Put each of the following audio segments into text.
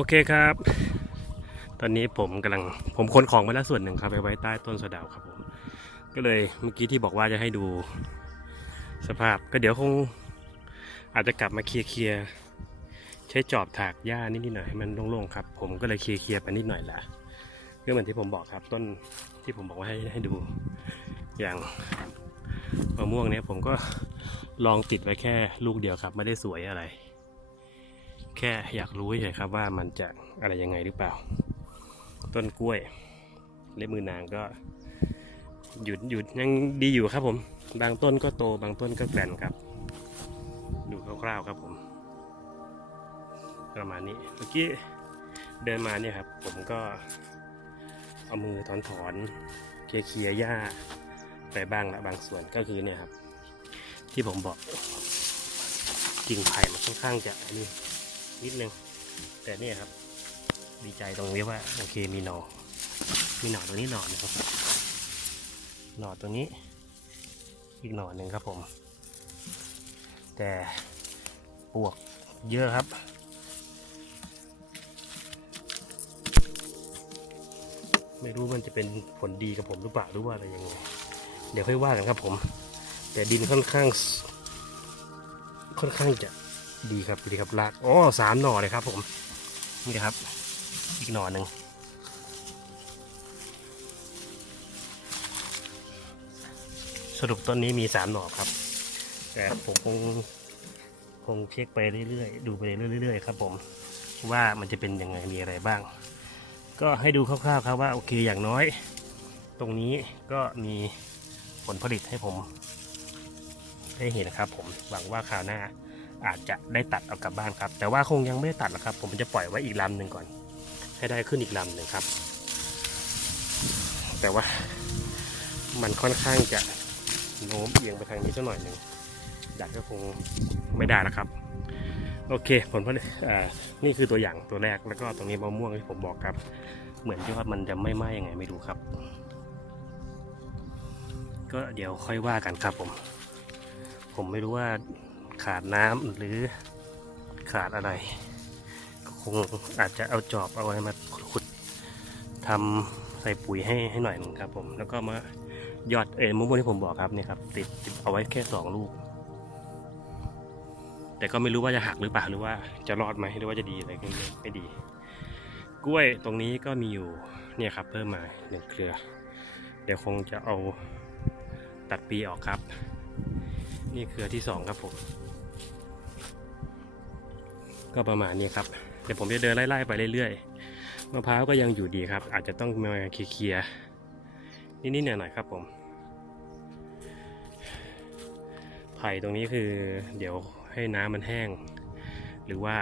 โอเคครับ ตอนนี้ผมกำลังผมขนของมาแล้วส่วนหนึ่งครับไปไว้ใต้ต้นสะดาวครับผม ก็เลยเมื่อกี้ที่บอกว่าจะให้ดูสภาพก็เดี๋ยวคงอาจจะกลับมาเคลียร์เคลียร์ใช้จอบถากหญ้านิดๆหน่อยให้มันโล่งๆครับ ผมก็เลยเคลียร์เคลียร์ไปนิดหน่อยละก็เหมือนที่ผมบอกครับต้นที่ผมบอกว่าให้ให้ดูอย่างมะม่วงเนี้ยผมก็ลองติดไว้แค่ลูกเดียวครับ ไม่ได้สวยอะไร แค่อยากรู้เฉยครับว่ามันจะอะไรยังไงหรือเปล่า ต้นกล้วย เล็บมือนางก็ หยุดหยุดยังดีอยู่ครับผม บางต้นก็โตบางต้นก็แกร่นครับ ดูคร่าวๆครับผม ประมาณนี้เมื่อกี้เดินมาเนี่ยครับ ผมก็เอามือถอนถอนๆเคลียร์ียหญ้าไปบ้างละบางส่วนก็คือเนี่ยครับ ที่ผมบอกกิ่งไผ่มันค่อนข้างจะอัน นิดนึง แต่เนี่ยครับ ดีใจตรงนี้ว่า โอเคมีหนอมีหนอตรงนี้หนอนะครับหนอตรงนี้ อีกหนอหนึ่งครับผม แต่ปวกเยอะครับไม่รู้มันจะเป็นผลดีกับผมหรือเปล่าหรือว่าอะไรยังไง เดี๋ยวค่อยว่ากันครับผม แต่ดินค่อนข้าง ค่อนข้างจะ ดีครับดีครับรากอ๋อสามหน่อเลยครับผมนี่ครับ อีกหน่อหนึ่งสรุปต้นนี้มีสามหน่อครับ แต่ผมคงคงเช็คไปเรื่อยๆ ดูไปเรื่อยๆครับผมว่ามันจะเป็นยังไงมีอะไรบ้าง ก็ให้ดูคร่าวๆครับว่าโอเคอย่างน้อย ตรงนี้ก็มีผลผลิตให้ผมได้เห็นครับผมหวังว่าคราวหน้า อาจจะได้ตัดเอากลับบ้านครับ แต่ว่าคงยังไม่ได้ตัดหรอกครับ ผมจะปล่อยไว้อีกลำหนึ่งก่อน ให้ได้ขึ้นอีกลำหนึ่งครับ แต่ว่ามันค่อนข้างจะโน้มเอียงไปทางนี้สักหน่อยหนึ่งดัดก็คงไม่ได้แล้วครับ โอเคผลผลิตนี่คือตัวอย่างตัวแรกแล้วก็ตรงนี้มะม่วงที่ผมบอกครับ เหมือนที่ว่ามันจะไม่ไหม้ยังไงไม่รู้ครับ ก็เดี๋ยวค่อยว่ากันครับผม ผมไม่รู้ว่า ขาดน้ำหรือขาดอะไร ก็คงอาจจะเอาจอบเอาอะไรมาขุดทำใส่ปุ๋ยให้ให้หน่อยหนึ่งครับผม แล้วก็มายอดเอ็มะม่วงที่ผมบอกครับเนี่ยครับ ติดติดเอาไว้แค่สองลูก แต่ก็ไม่รู้ว่าจะหักหรือเปล่าหรือว่าจะรอดไหมหรือว่าจะดีอะไรก็ไม่ไม่ดี กล้วยตรงนี้ก็มีอยู่เนี่ยครับ เพิ่มมาหนึ่งเครือ เดี๋ยวคงจะเอาตัดปีออกครับ นี่เครือที่สองครับผม ก็ประมาณนี้ครับ เดี๋ยวผมจะเดินไล่ๆไปเรื่อยๆ มะพร้าวก็ยังอยู่ดีครับ อาจจะต้องมาเคลียร์นิดๆหน่อยๆครับผม ไผ่ตรงนี้คือเดี๋ยวให้น้ำมันแห้ง หรือว่า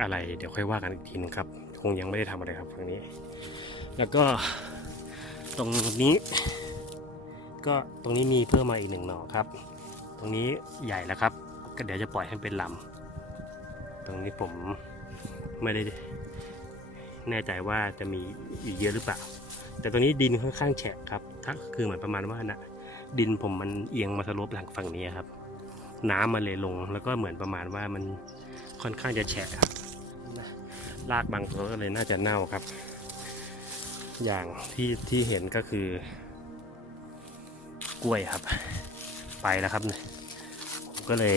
อะไรเดี๋ยวค่อยว่ากันอีกทีหนึงครับ คงยังไม่ได้ทำอะไรครับฝั่งนี้ แล้วก็ตรงนี้ ก็ตรงนี้มีเพิ่มมาอีกหนึ่งหน่อครับ ตรงนี้ใหญ่แล้วครับ ก็เดี๋ยวจะปล่อยให้เป็นลำ ตรงนี้ผมไม่ได้แน่ใจว่าจะมีอีกเยอะหรือเปล่า แต่ตรงนี้ดินค่อนข้างแฉะครับถ้าคือเหมือนประมาณว่านะดินผมมันเอียงมาสลบหลังฝั่งนี้ครับ น้ำมันเลยลงแล้วก็เหมือนประมาณว่ามันค่อนข้างจะแฉะครับรากบางตัวก็เลยน่าจะเน่าครับ อย่างที่ที่เห็นก็คือกล้วยครับ ไปแล้วครับผมก็เลย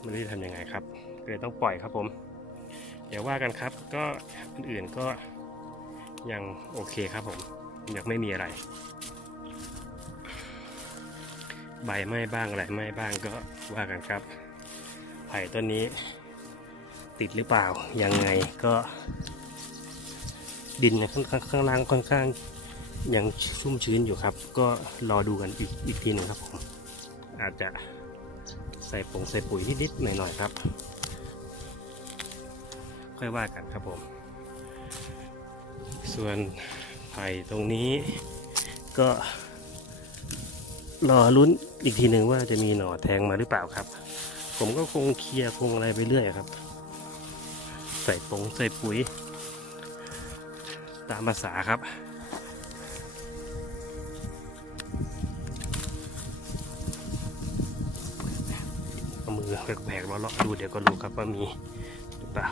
ไม่รู้จะทำยังไงครับ ก็เลยต้องปล่อยครับผม เดี๋ยวว่ากันครับ ก็อื่นๆก็ยังโอเคครับผม ยังไม่มีอะไร ใบไหม้บ้างอะไรไหม้บ้างก็ว่ากันครับ ไผ่ต้นนี้ ติดหรือเปล่า ยังไงก็ ดินข้างข้างล่างค่อนข้าง ยังชุ่มชื้นอยู่ครับ ก็รอดูกันอีกอีกทีหนึ่งครับผม อาจจะใส่ผงใส่ปุ๋ยนิดๆหน่อยๆครับ ค่อยว่ากันครับผม ส่วนไผ่ตรงนี้ก็รอลุ้นอีกทีหนึ่งว่าจะมีหน่อแทงมาหรือเปล่าครับ ผมก็คงเคลียร์คงอะไรไปเรื่อยครับ ใส่ปงใส่ปุ๋ย ตามภาษาครับเอามือแผลกๆเลาะๆดูเดี๋ยวก็รู้ครับว่ามีหรือเปล่า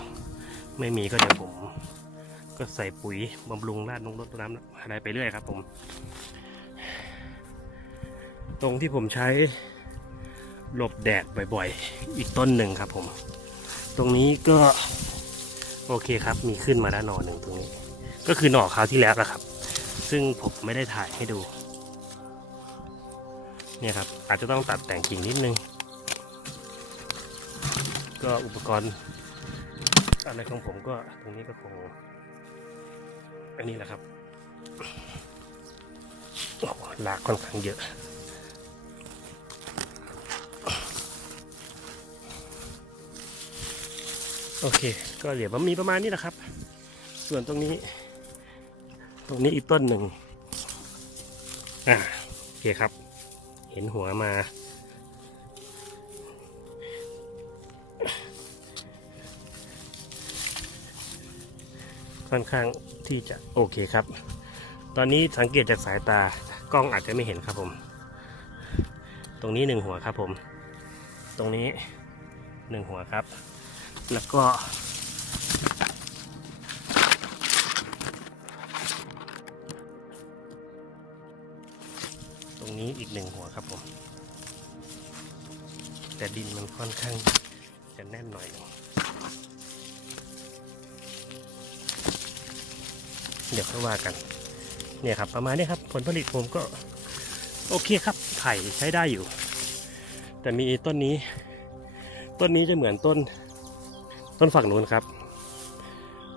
ไม่มีก็เดี๋ยวผม ก็ใส่ปุ๋ยบำรุงราดนงรดน้ำอะไรไปเรื่อยครับผม ตรงที่ผมใช้หลบแดดบ่อยๆ อีกต้นหนึ่งครับผม ตรงนี้ก็โอเคครับมีขึ้นมาด้านหน่อหนึ่งตรงนี้ ก็คือหน่อคราวที่แล้วนะครับ ซึ่งผมไม่ได้ถ่ายให้ดู เนี่ยครับอาจจะต้องตัดแต่งกิ่งนิดนึง ก็อุปกรณ์ อะไรของผมก็ตรงนี้ก็คง อันนี้แหละครับโอ้โหลากค่อนข้างเยอะโอเค ก็เหลือมันมีประมาณนี้แหละครับ ส่วนตรงนี้ ตรงนี้อีกต้นหนึ่งอ่าโอเคครับ เห็นหัวมา ค่อนข้างที่จะโอเคครับ ตอนนี้สังเกตจากสายตากล้องอาจจะไม่เห็นครับผม ตรงนี้หนึ่งหัวครับผม ตรงนี้หนึ่งหัวครับ แล้วก็ ตรงนี้อีกหนึ่งหัวครับผม แต่ดินมันค่อนข้างจะแน่นหน่อยนึง เดี๋ยวค่อยว่ากัน เนี่ยครับประมาณนี้ครับ ผลผลิตผมก็โอเคครับไผ่ใช้ได้อยู่ แต่มีต้นนี้ ต้นนี้จะเหมือนต้น ต้นฝั่งนู้นครับ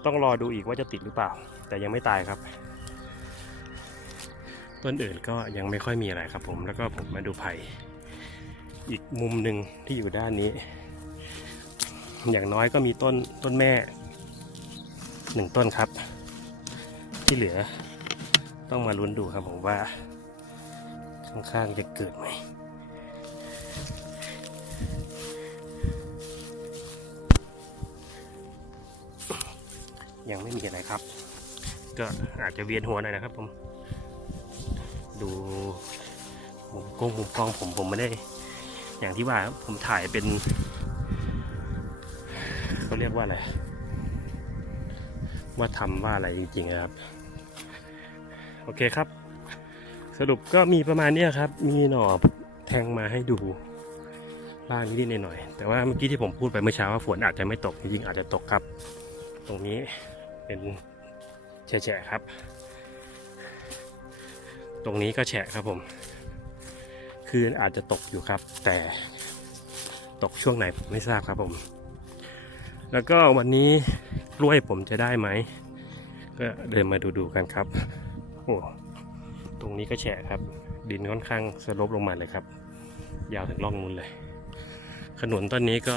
ต้องรอดูอีกว่าจะติดหรือเปล่า แต่ยังไม่ตายครับ ต้นอื่นก็ยังไม่ค่อยมีอะไรครับ ผมแล้วก็ผมมาดูไผ่อีกมุมหนึ่งที่อยู่ด้านนี้ อย่างน้อยก็มีต้นต้นแม่หนึ่งต้นครับ ที่เหลือ ต้องมาลุ้นดูครับผมว่า ข้างๆจะเกิดไหมยังไม่มีอะไรครับ ก็อาจจะเวียนหัวหน่อยนะครับผม ดูมุมกล้องมุมกล้องผมผมไม่ได้ อย่างที่ว่าผมถ่ายเป็นเขาเรียกว่าอะไร ว่าทำว่าอะไรจริงๆนะครับ โอเคครับ สรุปก็มีประมาณนี้ครับ มีหน่อแทงมาให้ดูบ้างนิดหน่อย แต่ว่าเมื่อกี้ที่ผมพูดไปเมื่อเช้าว่าฝนอาจจะไม่ตกจริงๆอาจจะตกครับ ตรงนี้เป็นแฉะครับ ตรงนี้ก็แฉะครับผม คืออาจจะตกอยู่ครับ แต่ตกช่วงไหนผมไม่ทราบครับผม แล้วก็วันนี้กล้วยผมจะได้ไหม ก็เดินมาดูๆกันครับ โอ้ตรงนี้ก็แฉะครับ ดินค่อนข้างสลบลงมาเลยครับ ยาวถึงร่องนู้นเลย ขนุนต้นนี้ก็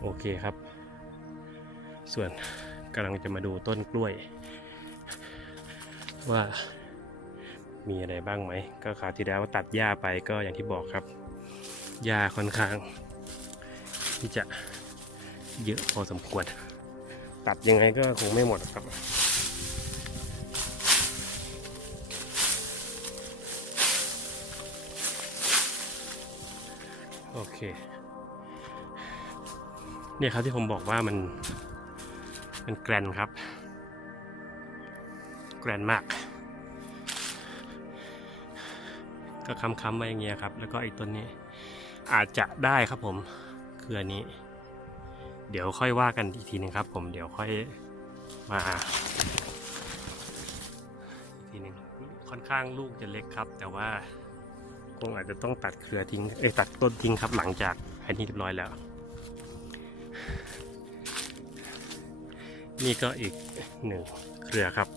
โอเคครับ ส่วนกำลังจะมาดูต้นกล้วย ว่ามีอะไรบ้างไหม ก็คราวที่แล้วตัดหญ้าไปก็อย่างที่บอกครับ หญ้าค่อนข้าง ที่จะเยอะพอสมควร ตัดยังไงก็คงไม่หมดครับ เคเนี่ยครับที่ผมบอกว่ามันมันแกรนครับ แกรนมาก ก็ค้ำๆไว้อย่างเงี้ยครับ แล้วก็อีกต้นนี้ อาจจะได้ครับผมคืออันนี้ เดี๋ยวค่อยว่ากันอีกทีหนึ่งครับ ผมเดี๋ยวค่อยมาอีกทีหนึ่งค่อนข้างลูกจะเล็กครับ แต่ว่า คงอาจจะต้องตัดเครือทิ้งเอ้ยตัดต้นทิ้งครับหลังจากอันนี้เรียบร้อยแล้ว นี่ก็อีกหนึ่งเครือครับ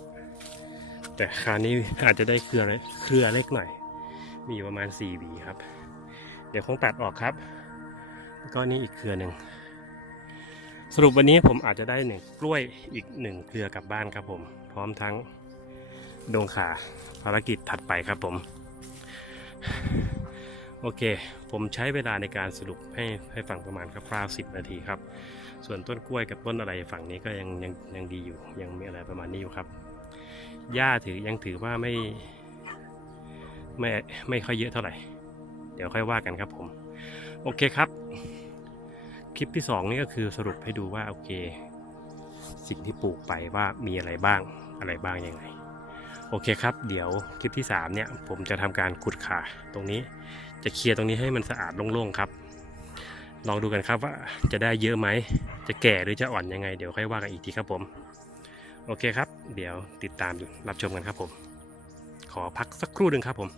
แต่คราวนี้อาจจะได้เครือเครือเล็กหน่อย มีอยู่ประมาณ4หวีครับ เดี๋ยวคงตัดออกครับ ก็นี่อีกเครือหนึ่งสรุปวันนี้ผมอาจจะได้หนึ่งกล้วยอีกหนึ่งเครือกลับบ้านครับผม พร้อมทั้งดงขาภารกิจถัดไปครับผม โอเค ผมใช้เวลาในการสรุปให้ให้ฟังประมาณคร่าวๆสิบนาทีครับ ส่วนต้นกล้วยกับต้นอะไรฝั่งนี้ก็ยังยังยังดีอยู่ ยังมีอะไรประมาณนี้อยู่ครับ หญ้าถือยังถือว่าไม่ไม่ไม่ค่อยเยอะเท่าไหร่ เดี๋ยวค่อยว่ากันครับผม โอเคครับ คลิปที่สองนี่ก็คือสรุปให้ดูว่าโอเค สิ่งที่ปลูกไปว่ามีอะไรบ้างอะไรบ้างยังไง โอเคครับ เดี๋ยวคลิปที่สามเนี่ย ผมจะทำการขุดขาตรงนี้ จะเคลียร์ตรงนี้ให้มันสะอาดโล่งๆครับ ลองดูกันครับว่าจะได้เยอะไหม จะแก่หรือจะอ่อนยังไง เดี๋ยวค่อยว่ากันอีกทีครับผม โอเคครับ เดี๋ยวติดตามรับชมกันครับผม ขอพักสักครู่หนึ่งครับผม